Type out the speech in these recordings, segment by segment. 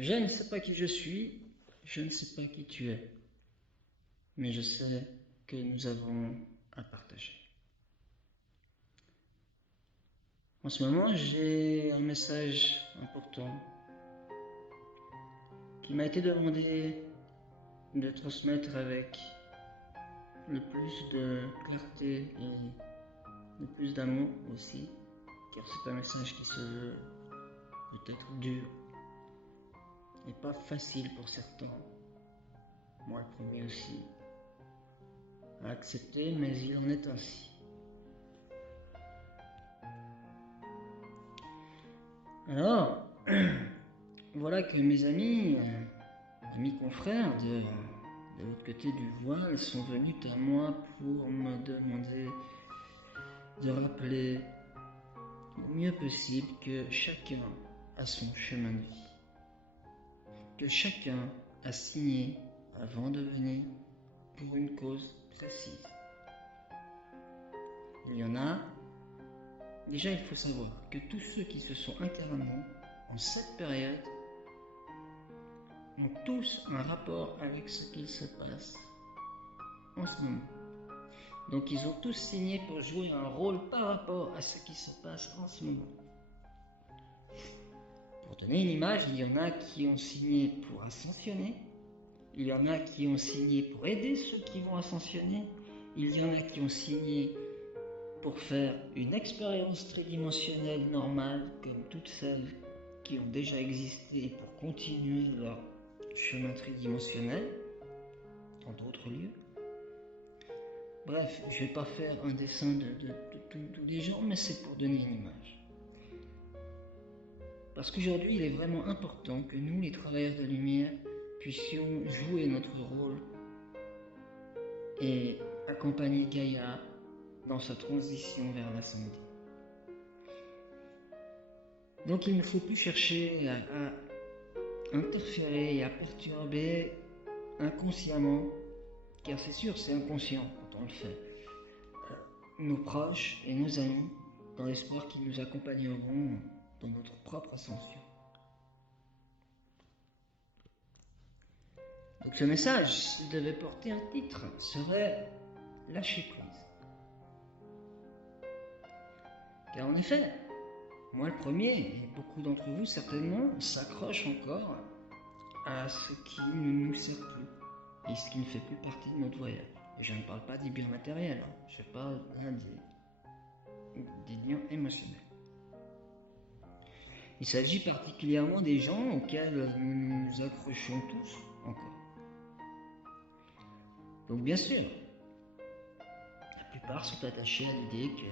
Je ne sais pas qui je suis, je ne sais pas qui tu es, mais je sais que nous avons à partager. En ce moment, j'ai un message important qui m'a été demandé de transmettre avec le plus de clarté et le plus d'amour aussi, car c'est un message qui se veut peut-être dur et pas facile pour certains, moi le premier aussi, à accepter, mais il en est ainsi. Alors, voilà que mes amis confrères de l'autre côté du voile sont venus à moi pour me demander de rappeler le mieux possible que chacun a son chemin de vie, que chacun a signé avant de venir pour une cause précise. Il y en a, déjà il faut savoir que tous ceux qui se sont incarnés en cette période ont tous un rapport avec ce qu'il se passe en ce moment. Donc ils ont tous signé pour jouer un rôle par rapport à ce qui se passe en ce moment. Pour donner une image, il y en a qui ont signé pour ascensionner, il y en a qui ont signé pour aider ceux qui vont ascensionner, il y en a qui ont signé pour faire une expérience tridimensionnelle normale comme toutes celles qui ont déjà existé pour continuer leur chemin tridimensionnel dans d'autres lieux. Bref, je ne vais pas faire un dessin de tous les gens, mais c'est pour donner une image. Parce qu'aujourd'hui, il est vraiment important que nous, les travailleurs de lumière, puissions jouer notre rôle et accompagner Gaïa dans sa transition vers l'ascension. Donc il ne faut plus chercher à interférer et à perturber inconsciemment, car c'est sûr, c'est inconscient quand on le fait, nos proches et nos amis, dans l'espoir qu'ils nous accompagneront dans notre propre ascension. Donc ce message, s'il devait porter un titre, serait « Lâcher prise ». Car en effet, moi le premier, et beaucoup d'entre vous certainement, s'accrochent encore à ce qui ne nous sert plus et ce qui ne fait plus partie de notre voyage. Et je ne parle pas des biens matériels, je parle là des liens émotionnels. Il s'agit particulièrement des gens auxquels nous nous accrochons tous encore. Donc bien sûr, la plupart sont attachés à l'idée que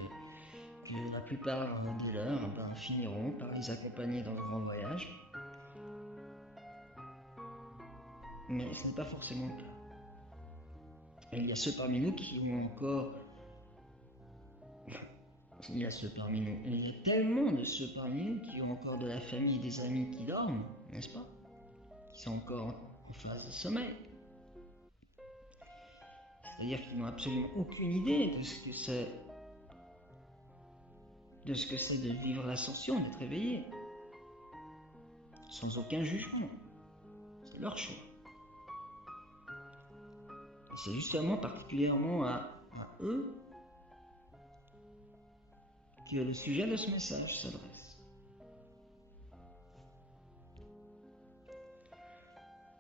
la plupart des leurs finiront par les accompagner dans le grand voyage. Mais ce n'est pas forcément le cas. Et il y a ceux parmi nous qui ont encore... Il y a tellement de ceux parmi nous qui ont encore de la famille et des amis qui dorment, n'est-ce pas? Qui sont encore en phase de sommeil. C'est-à-dire qu'ils n'ont absolument aucune idée de ce que c'est de vivre l'ascension, d'être éveillé. Sans aucun jugement. C'est leur choix. Et c'est justement particulièrement à eux que le sujet de ce message s'adresse.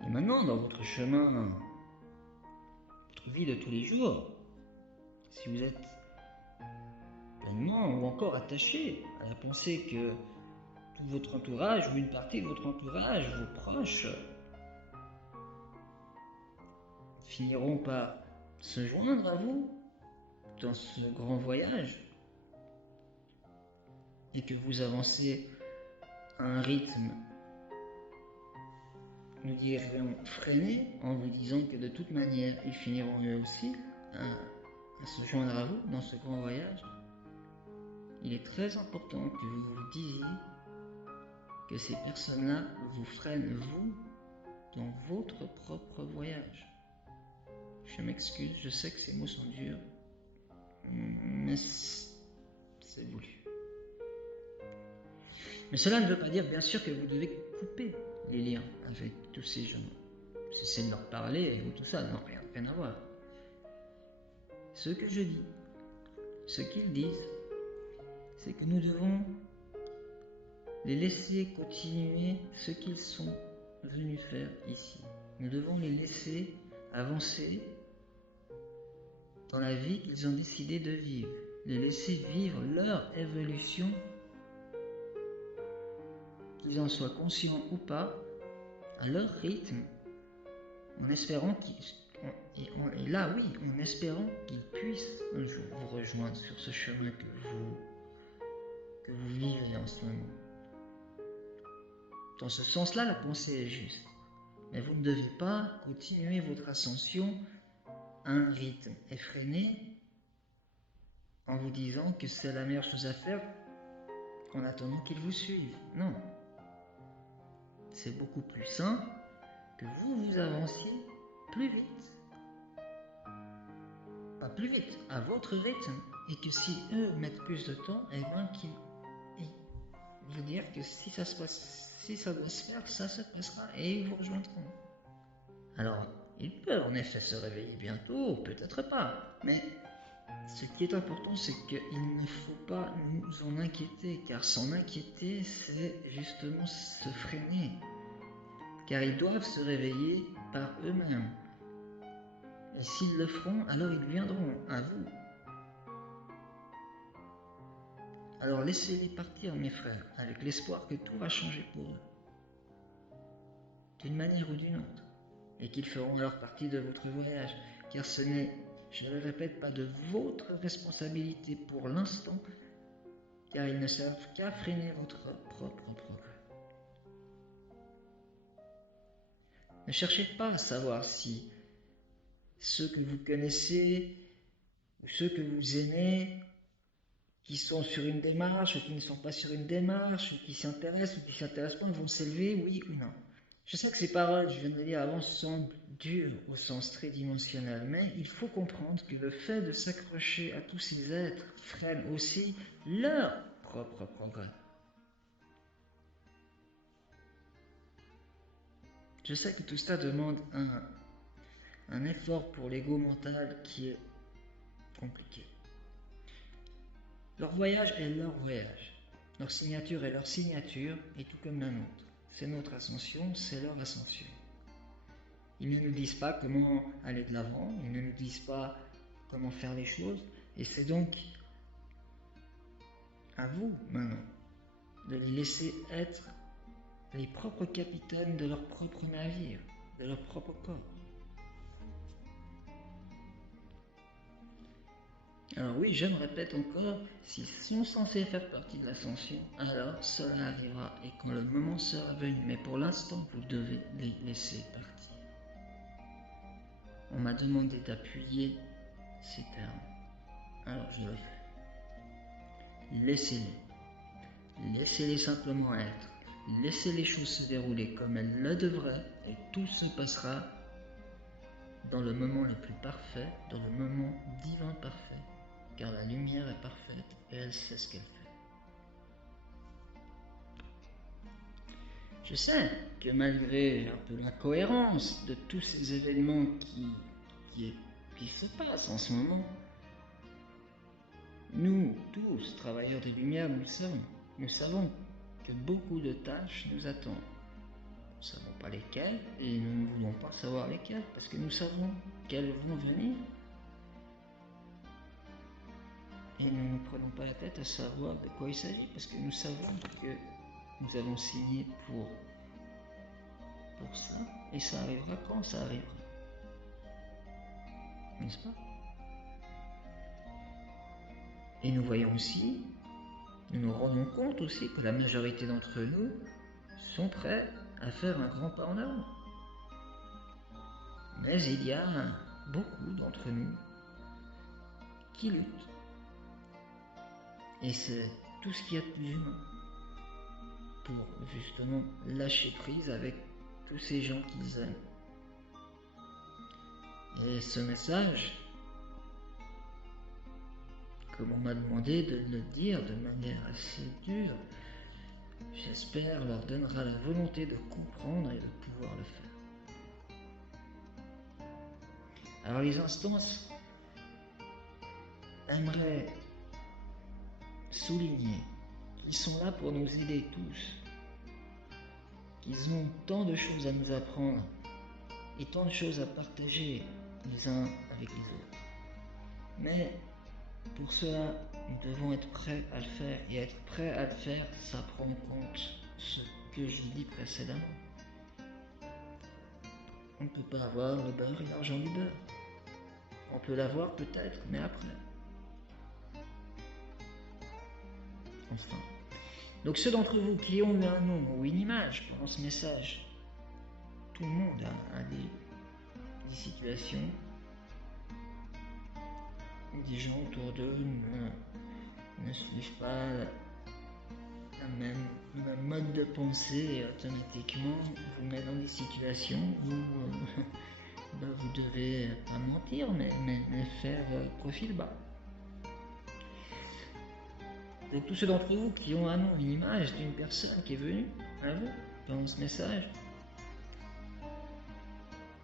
Et maintenant, dans votre chemin, votre vie de tous les jours, si vous êtes pleinement ou encore attaché à la pensée que tout votre entourage ou une partie de votre entourage, vos proches, finiront par se joindre à vous dans ce grand voyage et que vous avancez à un rythme, nous dirions, freiné, en vous disant que de toute manière, ils finiront eux aussi à se joindre à vous dans ce grand voyage, il est très important que vous vous disiez que ces personnes-là vous freinent, vous, dans votre propre voyage. Je m'excuse, je sais que ces mots sont durs, mais c'est voulu. Mais cela ne veut pas dire, bien sûr, que vous devez couper les liens avec tous ces gens. Cessez de leur parler ou tout ça, non, rien à voir. Ce que je dis, ce qu'ils disent, c'est que nous devons les laisser continuer ce qu'ils sont venus faire ici. Nous devons les laisser avancer dans la vie qu'ils ont décidé de vivre. Les laisser vivre leur évolution, qu'ils en soient conscients ou pas, à leur rythme, en espérant en espérant qu'ils puissent un jour vous rejoindre sur ce chemin que vous vivez en ce moment. Dans ce sens-là, la pensée est juste. Mais vous ne devez pas continuer votre ascension à un rythme effréné en vous disant que c'est la meilleure chose à faire en attendant qu'ils vous suivent. Non. C'est beaucoup plus sain que vous avanciez plus vite. Pas plus vite, à votre rythme. Et que si eux mettent plus de temps, eh bien qu'ils vous dire que si ça doit se faire, ça se passera et ils vous rejoindront. Alors, ils peuvent en effet se réveiller bientôt, peut-être pas, mais ce qui est important, c'est qu'il ne faut pas nous en inquiéter, car s'en inquiéter, c'est justement se freiner, car ils doivent se réveiller par eux-mêmes. Et s'ils le feront, alors ils viendront à vous. Alors laissez-les partir, mes frères, avec l'espoir que tout va changer pour eux, d'une manière ou d'une autre, et qu'ils feront alors partie de votre voyage, car ce n'est, je le répète, pas de votre responsabilité pour l'instant, car ils ne servent qu'à freiner votre propre progrès. Ne cherchez pas à savoir si ceux que vous connaissez ou ceux que vous aimez, qui sont sur une démarche ou qui ne sont pas sur une démarche, ou qui s'intéressent ou qui ne s'intéressent pas, vont s'élever, oui ou non. Je sais que ces paroles, je viens de le dire avant, semblent dures au sens tridimensionnel, mais il faut comprendre que le fait de s'accrocher à tous ces êtres freine aussi leur propre progrès. Je sais que tout cela demande un effort pour l'ego mental qui est compliqué. Leur voyage est leur voyage, leur signature est leur signature, et tout comme la nôtre. C'est notre ascension, c'est leur ascension. Ils ne nous disent pas comment aller de l'avant, ils ne nous disent pas comment faire les choses, et c'est donc à vous maintenant de les laisser être les propres capitaines de leur propre navire, de leur propre corps. Alors oui, je me répète encore, s'ils sont censés faire partie de l'ascension, alors cela arrivera et quand le moment sera venu. Mais pour l'instant, vous devez les laisser partir. On m'a demandé d'appuyer ces termes. Alors je le fais. Laissez-les. Laissez-les simplement être. Laissez les choses se dérouler comme elles le devraient et tout se passera dans le moment le plus parfait, dans le moment divin parfait. Car la lumière est parfaite et elle sait ce qu'elle fait. Je sais que malgré un peu l'incohérence de tous ces événements qui se passent en ce moment, nous, tous, travailleurs des Lumières, nous savons que beaucoup de tâches nous attendent. Nous ne savons pas lesquelles et nous ne voulons pas savoir lesquelles parce que nous savons qu'elles vont venir. Et nous ne nous prenons pas la tête à savoir de quoi il s'agit, parce que nous savons que nous avons signé pour ça, et ça arrivera quand ça arrivera. N'est-ce pas? Et nous voyons aussi, nous nous rendons compte aussi que la majorité d'entre nous sont prêts à faire un grand pas en avant. Mais il y a beaucoup d'entre nous qui luttent. Et c'est tout ce qu'il y a de plus humain pour justement lâcher prise avec tous ces gens qu'ils aiment. Et ce message, comme on m'a demandé de le dire de manière assez dure, j'espère, leur donnera la volonté de comprendre et de pouvoir le faire. Alors les instances aimeraient souligner qu'ils sont là pour nous aider tous, qu'ils ont tant de choses à nous apprendre et tant de choses à partager les uns avec les autres. Mais pour cela, nous devons être prêts à le faire. Et être prêt à le faire, ça prend en compte ce que j'ai dit précédemment. On ne peut pas avoir le beurre et l'argent du beurre. On peut l'avoir peut-être, mais après. Enfin. Donc ceux d'entre vous qui ont eu un nom ou une image pendant ce message, tout le monde a des situations où des gens autour d'eux ne suivent pas le même mode de pensée et automatiquement vous met dans des situations où vous devez pas mentir mais faire profil bas. Donc tous ceux d'entre vous qui ont un nom, une image d'une personne qui est venue à vous dans ce message,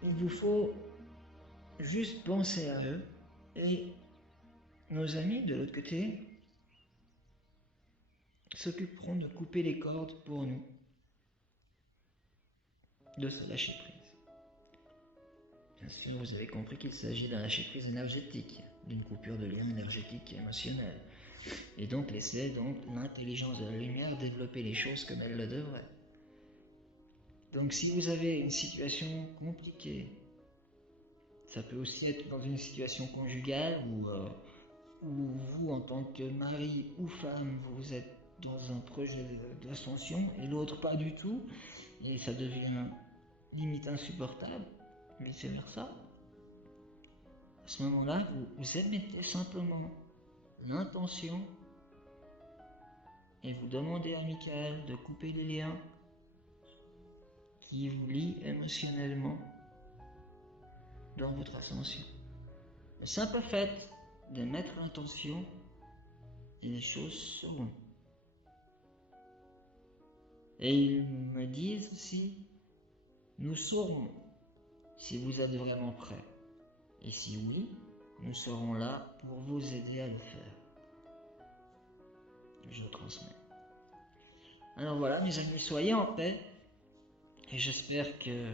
il vous faut juste penser à eux et nos amis de l'autre côté s'occuperont de couper les cordes pour nous, de se lâcher prise. Bien sûr, vous avez compris qu'il s'agit d'un lâcher prise énergétique, d'une coupure de lien énergétique et émotionnel. Et donc laisser l'intelligence de la lumière développer les choses comme elle le devrait. Donc si vous avez une situation compliquée, ça peut aussi être dans une situation conjugale où vous, en tant que mari ou femme, vous êtes dans un projet d'ascension et l'autre pas du tout, et ça devient limite insupportable, vice versa. À ce moment-là, vous émettez simplement l'intention et vous demandez à Michael de couper les liens qui vous lient émotionnellement dans votre ascension. Le simple fait de mettre l'intention et les choses seront. Et ils me disent aussi, nous saurons si vous êtes vraiment prêts. Et si oui, nous serons là pour vous aider à le faire. Je transmets. Alors voilà, mes amis, soyez en paix. Et j'espère que,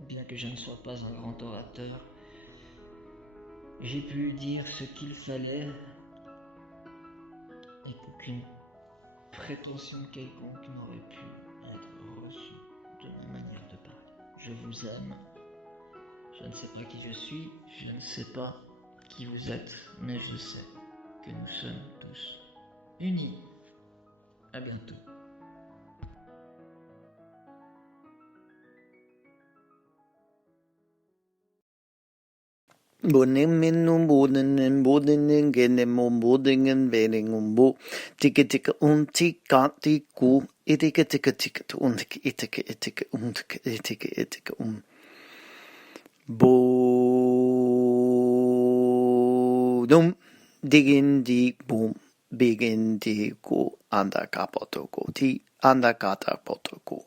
bien que je ne sois pas un grand orateur, j'ai pu dire ce qu'il fallait et qu'aucune prétention quelconque n'aurait pu être reçue de ma manière de parler. Je vous aime. Je ne sais pas qui je suis, je ne sais pas qui vous êtes, mais je sais que nous sommes tous unis. À bientôt. Bodingen bodingen bodingen genemon bodingen veningumbo tika tika tiku itika itika bodum digin di boom begin di go anda kapotoko ti anda kata potoko